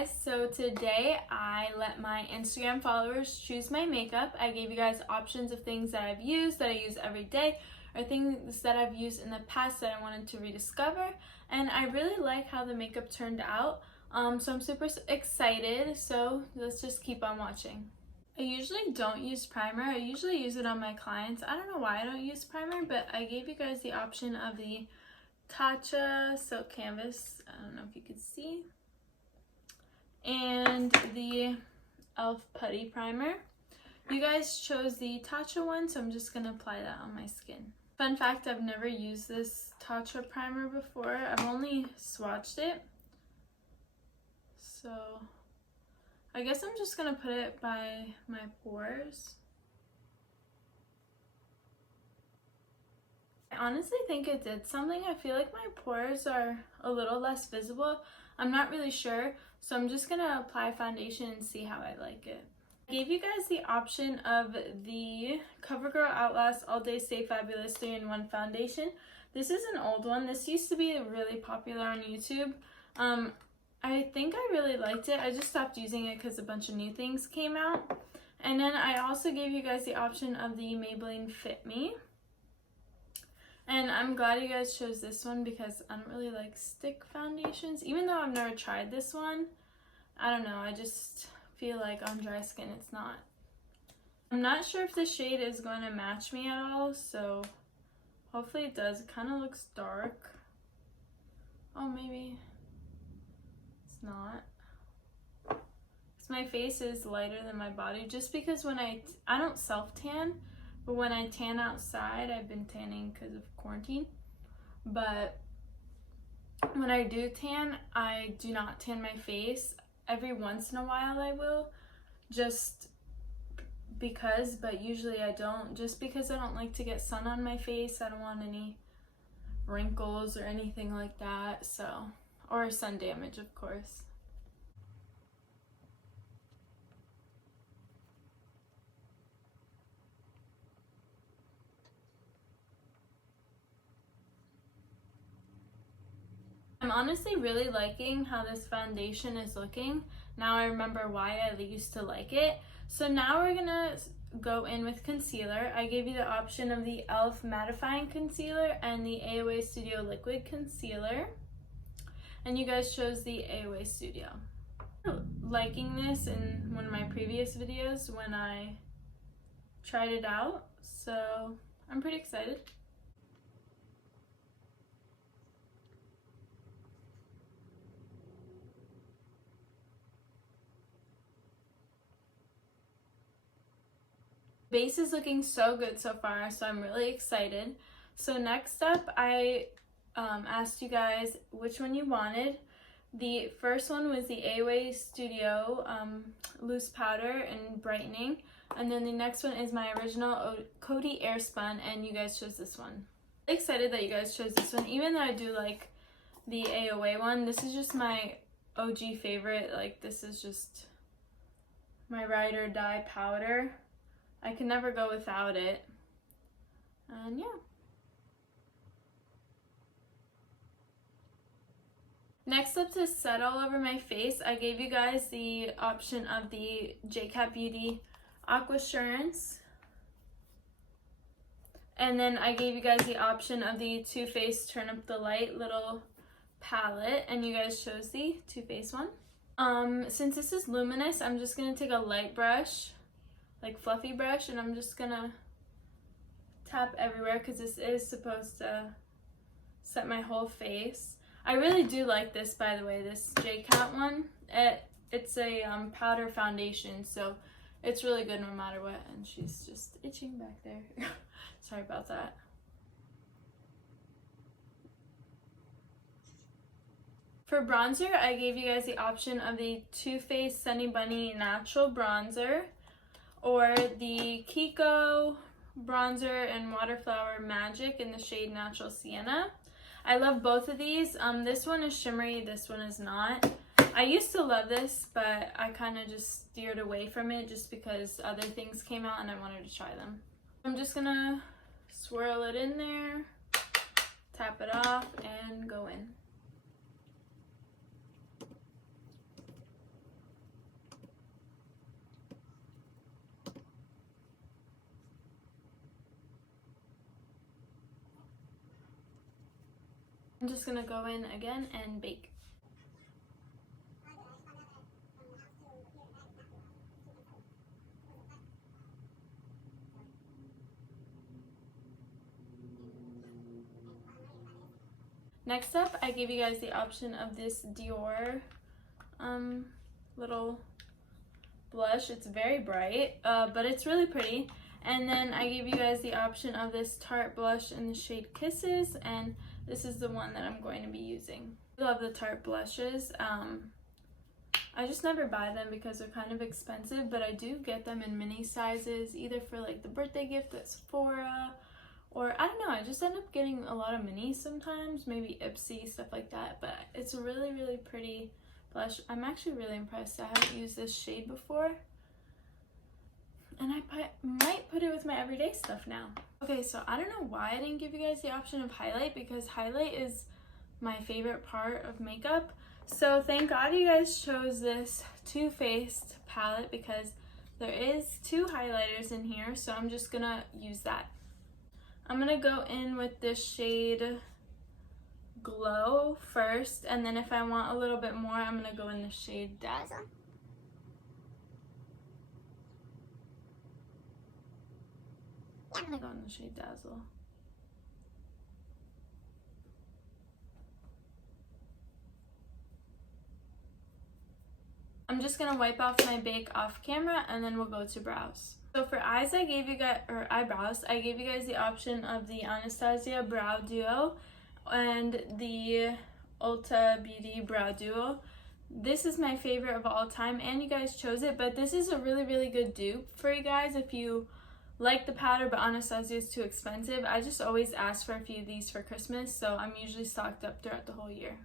guys, so today I let my Instagram followers choose my makeup. I gave you guys options of things that I've used, that I use every day, or things that I've used in the past that I wanted to rediscover, and I really like how the makeup turned out, so I'm super excited, so let's just keep on watching. I usually don't use primer. I usually use it on my clients. I don't know why I don't use primer, but I gave you guys the option of the Tatcha Silk Canvas. I don't know if you could see. And the e.l.f. Putty Primer. You guys chose the Tatcha one, so I'm just going to apply that on my skin. Fun fact, I've never used this Tatcha primer before. I've only swatched it. So I guess I'm just going to put it by my pores. I honestly think it did something. I feel like my pores are a little less visible. I'm not really sure, so I'm just going to apply foundation and see how I like it. I gave you guys the option of the CoverGirl Outlast All Day Stay Fabulous 3-in-1 foundation. This is an old one. This used to be really popular on YouTube. I think I really liked it. I just stopped using it because a bunch of new things came out. And then I also gave you guys the option of the Maybelline Fit Me. And I'm glad you guys chose this one because I don't really like stick foundations. Even though I've never tried this one, I don't know, I just feel like on dry skin it's not. I'm not sure if the shade is going to match me at all, so hopefully it does. It kind of looks dark. Oh, maybe it's not. Because my face is lighter than my body, just because when I don't self-tan, but when I tan outside, I've been tanning because of quarantine, but when I do tan, I do not tan my face. Every once in a while I will, just because, but usually I don't, just because I don't like to get sun on my face. I don't want any wrinkles or anything like that, so, or sun damage, of course. I'm honestly really liking how this foundation is looking. Now I remember why I used to like it. So now we're gonna go in with concealer. I gave you the option of the e.l.f. Mattifying Concealer and the AOA Studio Liquid Concealer. And you guys chose the AOA Studio. Liking this in one of my previous videos when I tried it out, so I'm pretty excited. Base is looking so good so far, so I'm really excited. So next up, I asked you guys which one you wanted. The first one was the AOA Studio Loose Powder and Brightening, and then the next one is my original Coty Airspun, and you guys chose this one. I'm excited that you guys chose this one, even though I do like the AOA one. This is just my OG favorite. Like, this is just my ride or die powder. I can never go without it. And yeah. Next up, to set all over my face, I gave you guys the option of the JCat Beauty Aquassurance. And then I gave you guys the option of the Too Faced Turn Up the Light little palette, and you guys chose the Too Faced one. Since this is luminous, I'm just gonna take a light brush, like fluffy brush, and I'm just gonna tap everywhere because this is supposed to set my whole face. I really do like this, by the way, this JCat one. It's a powder foundation, so it's really good no matter what. And she's just itching back there. Sorry about that. For bronzer, I gave you guys the option of the Too Faced Sunny Bunny Natural Bronzer, or the Kiko Bronzer and Waterflower Magic in the shade Natural Sienna. I love both of these. This one is shimmery, this one is not. I used to love this, but I kind of just steered away from it just because other things came out and I wanted to try them. I'm just gonna swirl it in there, tap it off, and go in. I'm just gonna go in again and bake. Next up, I gave you guys the option of this Dior little blush. It's very bright, but it's really pretty. And then I gave you guys the option of this Tarte blush in the shade Kisses, and this is the one that I'm going to be using. I love the Tarte blushes. I just never buy them because they're kind of expensive, but I do get them in mini sizes, either for like the birthday gift at Sephora, or I don't know, I just end up getting a lot of minis sometimes, maybe Ipsy, stuff like that. But it's a really, really pretty blush. I'm actually really impressed. I haven't used this shade before, and I might put it with my everyday stuff now. Okay, so I don't know why I didn't give you guys the option of highlight, because highlight is my favorite part of makeup. So thank God you guys chose this Too Faced palette, because there is 2 highlighters in here, so I'm just gonna use that. I'm gonna go in with this shade Glow first, and then if I want a little bit more, I'm gonna go in the shade Dazzle. I'm gonna go in the shade Dazzle. I'm just gonna wipe off my bake off camera, and then we'll go to brows. So for eyes, I gave you guys, or eyebrows, I gave you guys the option of the Anastasia Brow Duo and the Ulta Beauty Brow Duo. This is my favorite of all time, and you guys chose it, but this is a really, really good dupe for you guys if you like the powder, but Anastasia is too expensive. I just always ask for a few of these for Christmas, so I'm usually stocked up throughout the whole year.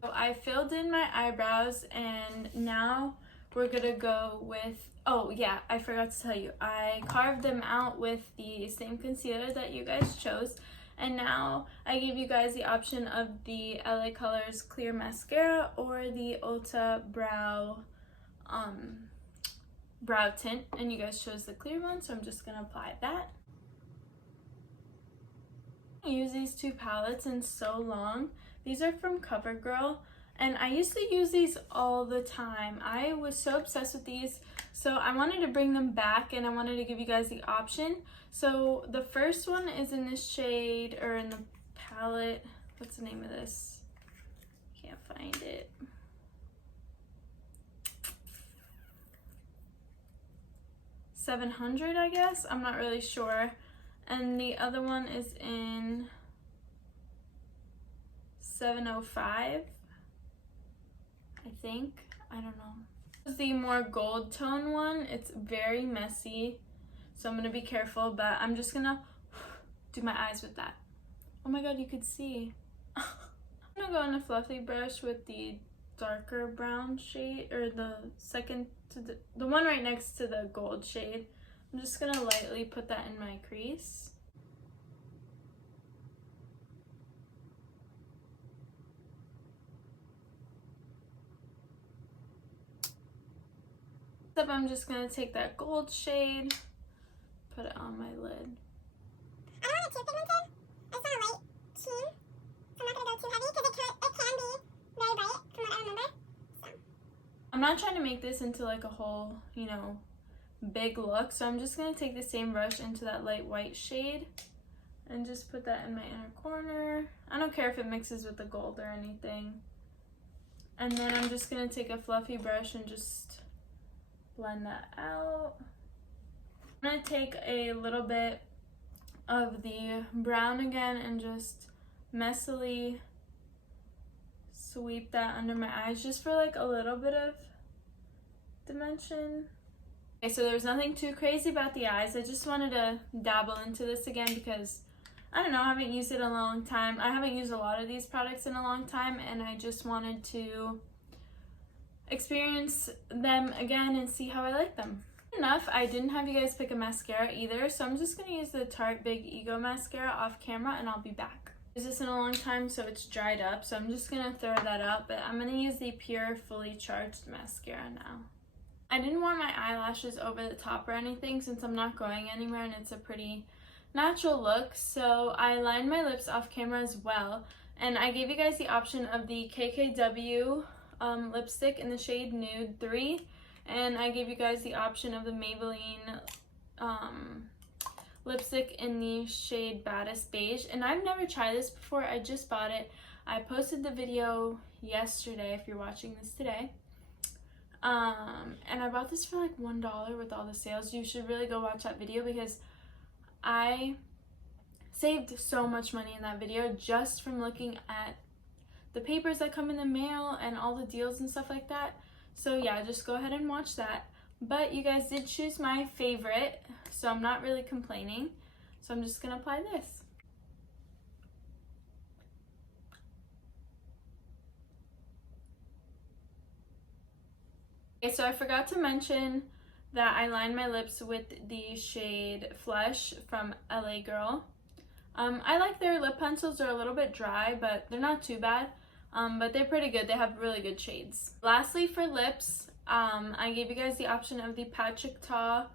So I filled in my eyebrows, and now we're gonna go with, oh yeah, I forgot to tell you, I carved them out with the same concealer that you guys chose, and now I gave you guys the option of the LA Colors Clear Mascara or the Ulta Brow brow tint, and you guys chose the clear one, so I'm just gonna apply that. I use these 2 palettes in so long. These are from CoverGirl, and I used to use these all the time. I was so obsessed with these, so I wanted to bring them back, and I wanted to give you guys the option. So the first one is in this shade, or in the palette, what's the name of this? Can't find it. $700, I guess, I'm not really sure. And the other one is in 705, I think. I don't know. This is the more gold tone one. It's very messy, so I'm gonna be careful, but I'm just gonna do my eyes with that. Oh my god, you could see. I'm gonna go in a fluffy brush with the darker brown shade, or the second to the one right next to the gold shade. I'm just gonna lightly put that in my crease. Next up, I'm just gonna take that gold shade, put it on my lid. I don't want it too pigmented. I just want a light sheen, so I'm not gonna go too heavy because it can be very bright from what I remember. So I'm not trying to make this into like a whole, you know, big look, so I'm just gonna take the same brush into that light white shade and just put that in my inner corner. I don't care if it mixes with the gold or anything. And then I'm just gonna take a fluffy brush and just blend that out. I'm gonna take a little bit of the brown again and just messily sweep that under my eyes, just for like a little bit of dimension. Okay, so there's nothing too crazy about the eyes. I just wanted to dabble into this again because, I don't know, I haven't used it in a long time. I haven't used a lot of these products in a long time, and I just wanted to experience them again and see how I like them. Enough, I didn't have you guys pick a mascara either, so I'm just going to use the Tarte Big Ego mascara off camera, and I'll be back. used this in a long time, so it's dried up. So I'm just gonna throw that out, but I'm gonna use the Pure Fully Charged mascara now. I didn't want my eyelashes over the top or anything since I'm not going anywhere and it's a pretty natural look. So I lined my lips off camera as well. And I gave you guys the option of the KKW lipstick in the shade Nude 3. And I gave you guys the option of the Maybelline lipstick in the shade Baddest Beige. And I've never tried this before. I just bought it. I posted the video yesterday if you're watching this today. And I bought this for like $1 with all the sales. You should really go watch that video because I saved so much money in that video just from looking at the papers that come in the mail and all the deals and stuff like that. So yeah, just go ahead and watch that. But you guys did choose my favorite, so I'm not really complaining. So I'm just gonna apply this. Okay, so I forgot to mention that I lined my lips with the shade Flesh from LA Girl. I like their lip pencils. They're a little bit dry, but they're not too bad. But they're pretty good. They have really good shades. Lastly, for lips, I gave you guys the option of the Patrick Ta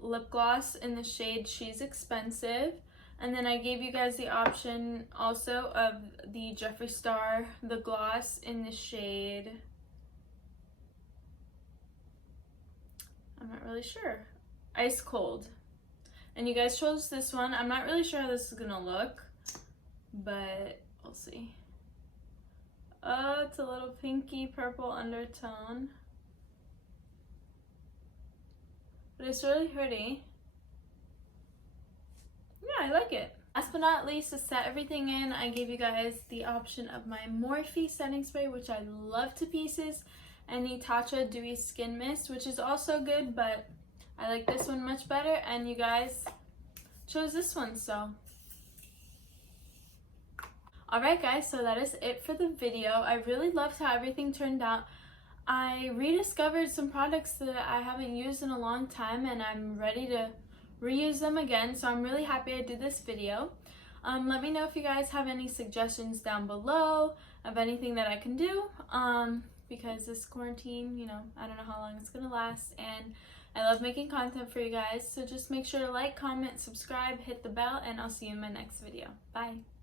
lip gloss in the shade She's Expensive. And then I gave you guys the option also of the Jeffree Star, the gloss in the shade, I'm not really sure, Ice Cold. And you guys chose this one. I'm not really sure how this is gonna look, but we'll see. Oh, it's a little pinky purple undertone, but it's really pretty. Yeah, I like it. Last but not least, to set everything in, I gave you guys the option of my Morphe setting spray, which I love to pieces, and the Tatcha Dewy Skin Mist, which is also good, but I like this one much better, and you guys chose this one, so. Alright guys, so that is it for the video. I really loved how everything turned out. I rediscovered some products that I haven't used in a long time, and I'm ready to reuse them again, so I'm really happy I did this video. Let me know if you guys have any suggestions down below of anything that I can do, because this quarantine, you know, I don't know how long it's gonna last, and I love making content for you guys, so just make sure to like, comment, subscribe, hit the bell, and I'll see you in my next video. Bye!